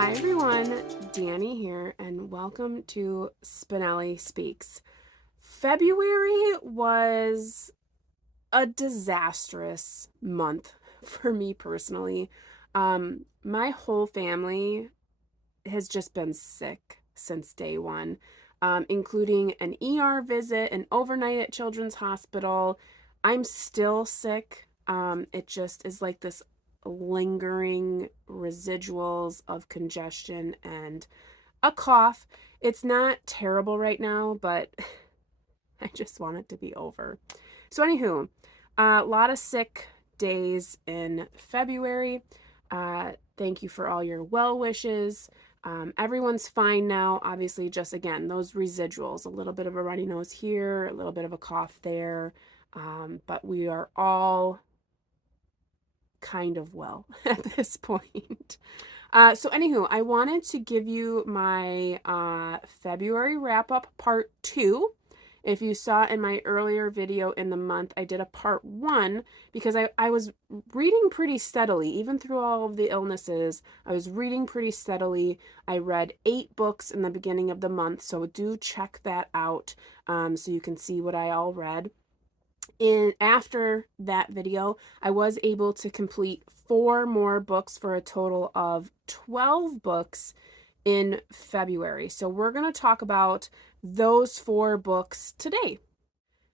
Hi everyone, Danny here, and welcome to Spinelli Speaks. February was a disastrous month for me personally. My whole family has just been sick since day one, including an ER visit, an overnight at Children's Hospital. I'm still sick. It just is like this lingering residuals of congestion and a cough. It's not terrible right now, but I just want it to be over. So, anywho, a lot of sick days in February. Thank you for all your well wishes. Everyone's fine now. Obviously, just again, those residuals, a little bit of a runny nose here, a little bit of a cough there. But we are all kind of well at this point. So anywho, I wanted to give you my February wrap-up part 2. If you saw in my earlier video in the month, I did a part 1 because I was reading pretty steadily. Even through all of the illnesses, I was reading pretty steadily. I read 8 books in the beginning of the month, so do check that out so you can see what I all read. After that video, I was able to complete 4 more books for a total of 12 books in February. So we're going to talk about those 4 books today.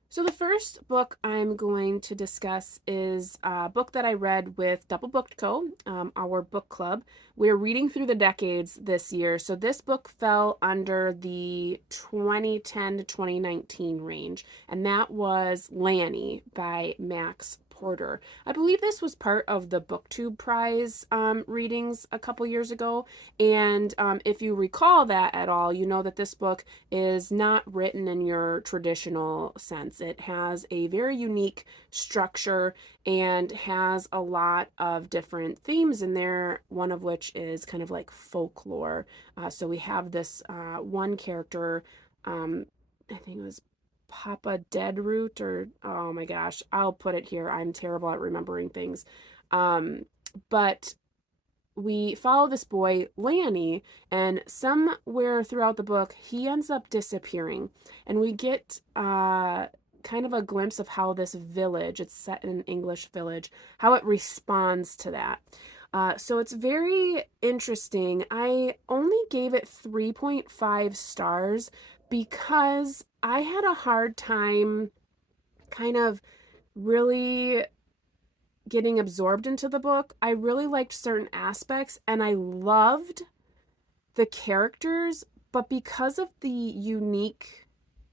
So the first book I'm going to discuss is a book that I read with Double Booked Co., our book club. We're reading through the decades this year. So this book fell under the 2010 to 2019 range, and that was Lanny by Max Porter. I believe this was part of the BookTube Prize readings a couple years ago, and if you recall that at all, you know that this book is not written in your traditional sense. It has a very unique structure and has a lot of different themes in there, one of which is kind of like folklore. So we have this one character, I think it was Papa Deadroot, or oh my gosh, I'll put it here. I'm terrible at remembering things. But we follow this boy, Lanny, and somewhere throughout the book, he ends up disappearing. And we get kind of a glimpse of how this village, it's set in an English village, how it responds to that. So it's very interesting. I only gave it 3.5 stars because I had a hard time kind of really getting absorbed into the book. I really liked certain aspects and I loved the characters, but because of the unique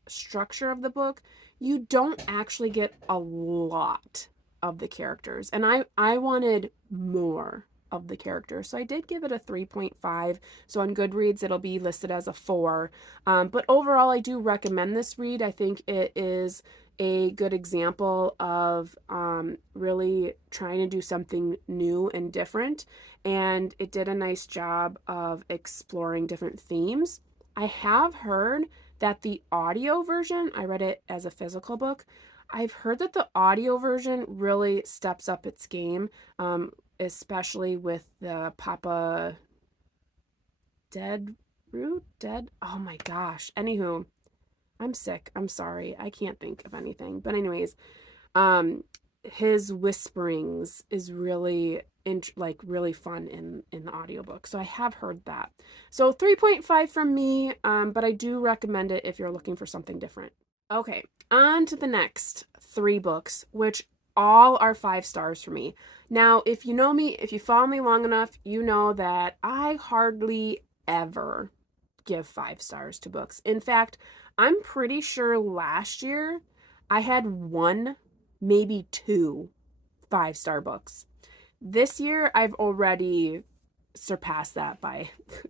structure of the book, you don't actually get a lot of the characters. And I wanted more of the characters. So I did give it a 3.5. So on Goodreads, it'll be listed as a 4. But overall, I do recommend this read. I think it is a good example of really trying to do something new and different. And it did a nice job of exploring different themes. I have heard that the audio version, I read it as a physical book, I've heard that the audio version really steps up its game, especially with the Papa Dead. Oh my gosh. Anywho, I'm sick. I'm sorry. I can't think of anything. But anyways, his whisperings is really really fun in the audiobook. So I have heard that. So 3.5 from me, but I do recommend it if you're looking for something different. Okay, on to the next 3 books, which all are 5 stars for me. Now, if you know me, if you follow me long enough, you know that I hardly ever give 5 stars to books. In fact, I'm pretty sure last year I had 1, maybe 2 5-star books. This year I've already surpassed that by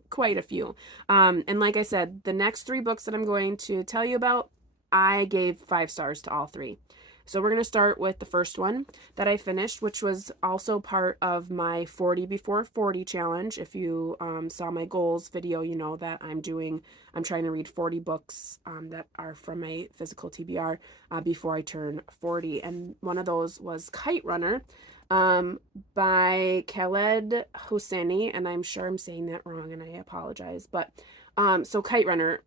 quite a few. And like I said, the next 3 books that I'm going to tell you about, I gave 5 stars to all 3. So we're going to start with the first one that I finished, which was also part of my 40 before 40 challenge. If you saw my goals video, you know that I'm trying to read 40 books that are from my physical TBR before I turn 40. And one of those was Kite Runner by Khaled Hosseini, and I'm sure I'm saying that wrong and I apologize. But so Kite Runner,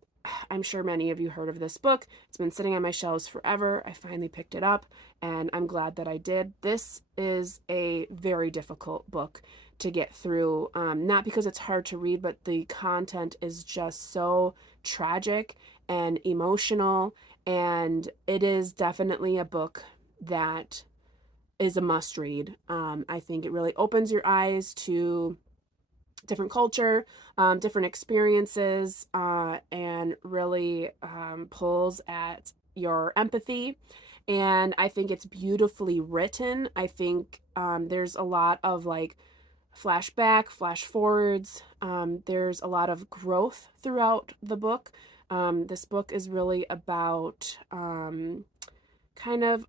I'm sure many of you heard of this book. It's been sitting on my shelves forever. I finally picked it up and I'm glad that I did. This is a very difficult book to get through, not because it's hard to read, but the content is just so tragic and emotional, and it is definitely a book that is a must read. I think it really opens your eyes to different culture, different experiences, and really pulls at your empathy. And I think it's beautifully written. I think there's a lot of like flashback, flash forwards. There's a lot of growth throughout the book. This book is really about kind of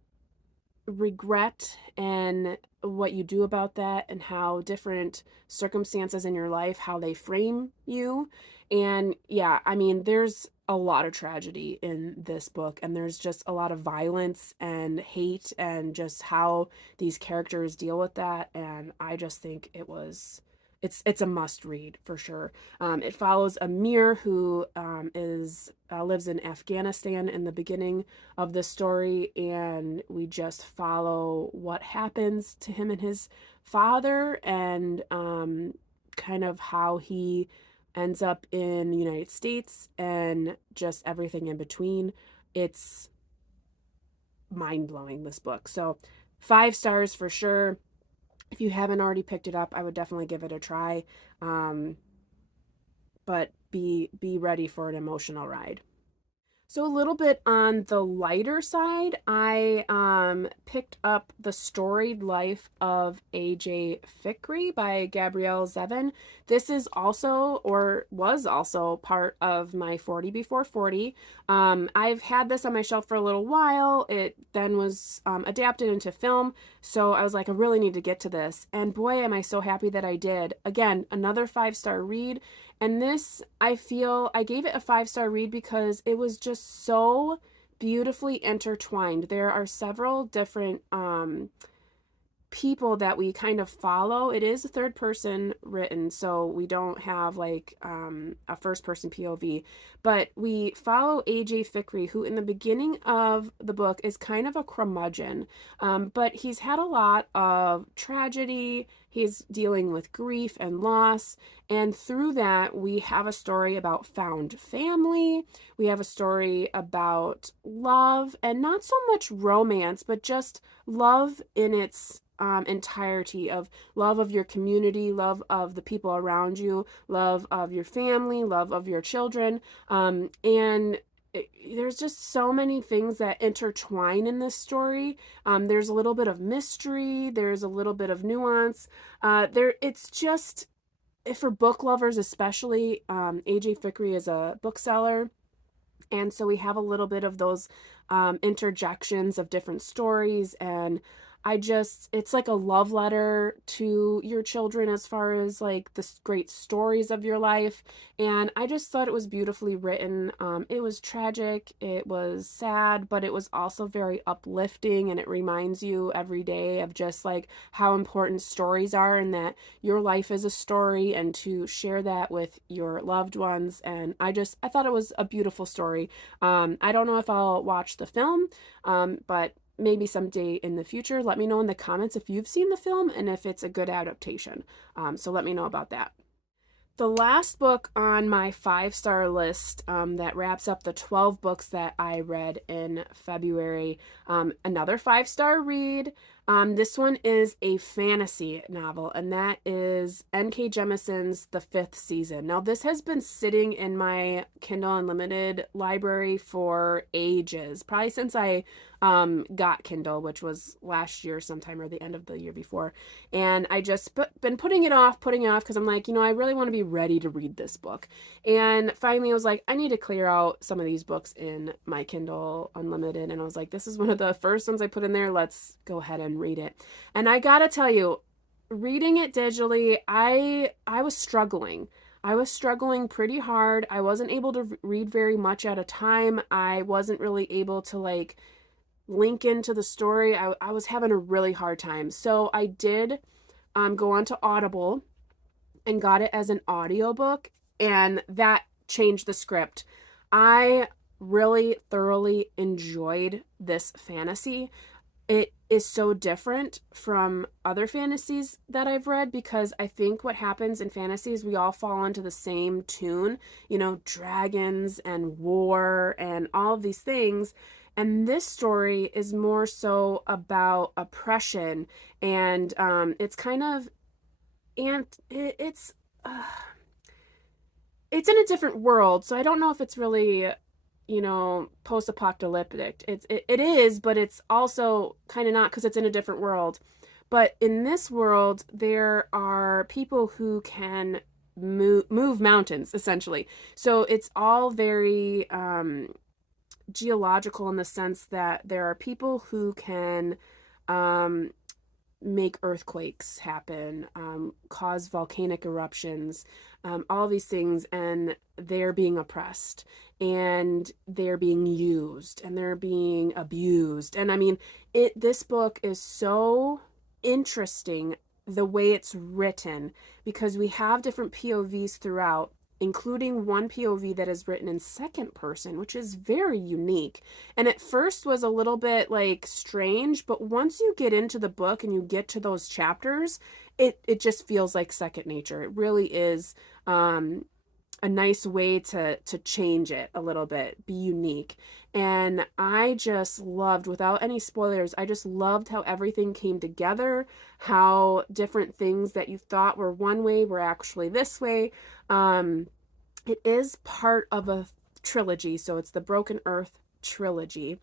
regret and what you do about that, and how different circumstances in your life, how they frame you. And yeah, I mean, there's a lot of tragedy in this book, and there's just a lot of violence and hate, and just how these characters deal with that. And I just think it's a must read for sure. It follows Amir, who lives in Afghanistan in the beginning of the story, and we just follow what happens to him and his father, and kind of how he ends up in the United States, and just everything in between. It's mind-blowing, this book. So 5 stars for sure. If you haven't already picked it up, I would definitely give it a try. But be ready for an emotional ride. So a little bit on the lighter side, I picked up The Storied Life of A.J. Fikry by Gabrielle Zevin. This is also, or was also, part of my 40 before 40. I've had this on my shelf for a little while. It then was adapted into film, so I was like, I really need to get to this. And boy, am I so happy that I did. Again, another 5-star read. And this, I feel, I gave it a 5-star read because it was just so beautifully intertwined. There are several different people that we kind of follow. It is a third person written, so we don't have like a first person POV, but we follow AJ Fikry, who in the beginning of the book is kind of a curmudgeon, but he's had a lot of tragedy. He's dealing with grief and loss, and through that we have a story about found family. We have a story about love, and not so much romance, but just love in its entirety, of love of your community, love of the people around you, love of your family, love of your children. And there's just so many things that intertwine in this story. There's a little bit of mystery, there's a little bit of nuance. It's just, for book lovers especially. AJ Fikry is a bookseller, and so we have a little bit of those interjections of different stories, and it's like a love letter to your children as far as like the great stories of your life. And I just thought it was beautifully written. It was tragic, it was sad, but it was also very uplifting, and it reminds you every day of just like how important stories are, and that your life is a story, and to share that with your loved ones. And I thought it was a beautiful story. I don't know if I'll watch the film, but maybe someday in the future. Let me know in the comments if you've seen the film and if it's a good adaptation. So let me know about that. The last book on my 5-star list that wraps up the 12 books that I read in February, another 5-star read. This one is a fantasy novel, and that is N.K. Jemisin's The Fifth Season. Now, this has been sitting in my Kindle Unlimited library for ages, probably since I got Kindle, which was last year sometime or the end of the year before. And I just been putting it off because I'm like, I really want to be ready to read this book. And finally, I was like, I need to clear out some of these books in my Kindle Unlimited. And I was like, this is one of the first ones I put in there. Let's go ahead and read it. And I gotta tell you, reading it digitally, I was struggling. I was struggling pretty hard. I wasn't able to read very much at a time. I wasn't really able to link into the story. I was having a really hard time. So I did go on to Audible and got it as an audiobook, and that changed the script. I really thoroughly enjoyed this fantasy. It is so different from other fantasies that I've read, because I think what happens in fantasies, we all fall into the same tune, dragons and war and all of these things. And this story is more so about oppression, and it's kind of, and it's in a different world, so I don't know if it's really, post-apocalyptic. It is, but it's also kind of not, because it's in a different world. But in this world, there are people who can move mountains, essentially. So it's all very geological, in the sense that there are people who can make earthquakes happen, cause volcanic eruptions, all these things, and they're being oppressed, and they're being used, and they're being abused. And I mean, this book is so interesting the way it's written, because we have different POVs throughout, including one POV that is written in second person, which is very unique. And at first was a little bit strange, but once you get into the book and you get to those chapters, it just feels like second nature. It really is a nice way to change it a little bit, be unique. And I just loved, without any spoilers, I just loved how everything came together, how different things that you thought were one way were actually this way. It is part of a trilogy, so it's the Broken Earth trilogy.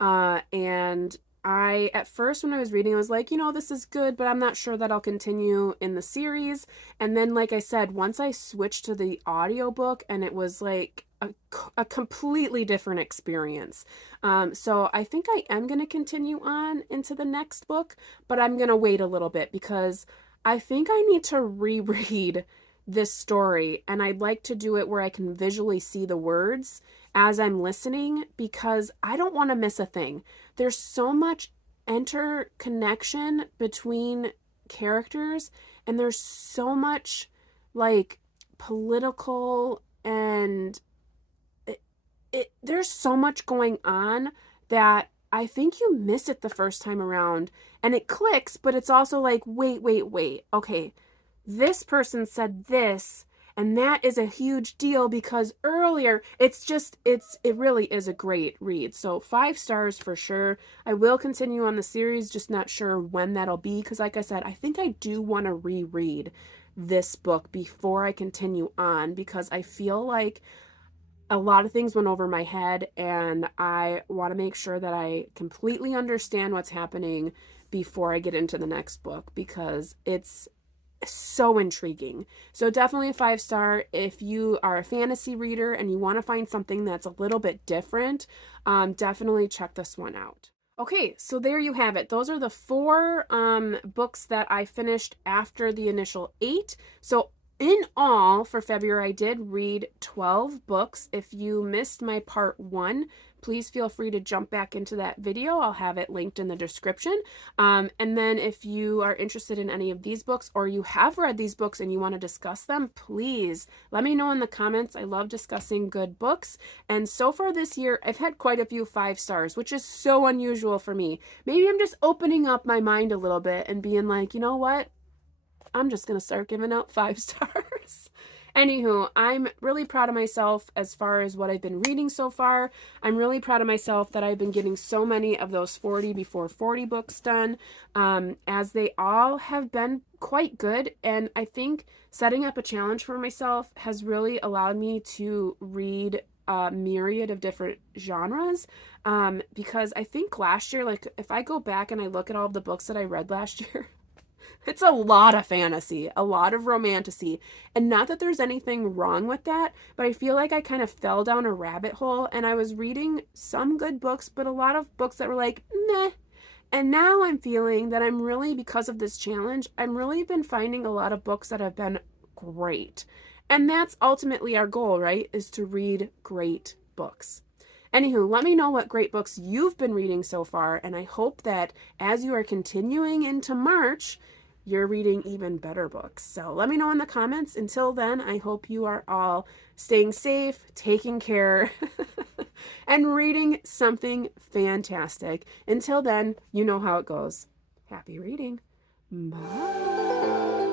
And I, at first when I was reading, I was like, this is good, but I'm not sure that I'll continue in the series. And then, like I said, once I switched to the audiobook, and it was like a completely different experience. So I think I am going to continue on into the next book, but I'm going to wait a little bit, because I think I need to reread this story, and I'd like to do it where I can visually see the words as I'm listening, because I don't want to miss a thing. There's so much interconnection between characters, and there's so much political, and there's so much going on that I think you miss it the first time around, and it clicks, but it's also like, wait, okay, this person said this, and that is a huge deal, because earlier, it really is a great read. So 5 stars for sure. I will continue on the series, just not sure when that'll be, because like I said, I think I do want to reread this book before I continue on, because I feel like a lot of things went over my head, and I want to make sure that I completely understand what's happening before I get into the next book, because it's so intriguing. So definitely a 5 star. If you are a fantasy reader and you want to find something that's a little bit different, definitely check this one out. Okay, so there you have it. Those are the 4 books that I finished after the initial 8. So in all, for February, I did read 12 books. If you missed my part 1, please feel free to jump back into that video. I'll have it linked in the description. And then if you are interested in any of these books, or you have read these books and you want to discuss them, please let me know in the comments. I love discussing good books. And so far this year, I've had quite a few 5 stars, which is so unusual for me. Maybe I'm just opening up my mind a little bit and being like, you know what? I'm just going to start giving out 5 stars. Anywho, I'm really proud of myself as far as what I've been reading so far. I'm really proud of myself that I've been getting so many of those 40 before 40 books done, as they all have been quite good. And I think setting up a challenge for myself has really allowed me to read a myriad of different genres, because I think last year, like if I go back and I look at all of the books that I read last year, it's a lot of fantasy, a lot of romantasy. And not that there's anything wrong with that, but I feel like I kind of fell down a rabbit hole and I was reading some good books, but a lot of books that were like, meh. And now I'm feeling that I'm really, because of this challenge, I'm really been finding a lot of books that have been great. And that's ultimately our goal, right? Is to read great books. Anywho, let me know what great books you've been reading so far, and I hope that as you are continuing into March, you're reading even better books. So let me know in the comments. Until then, I hope you are all staying safe, taking care, and reading something fantastic. Until then, you know how it goes. Happy reading. Bye.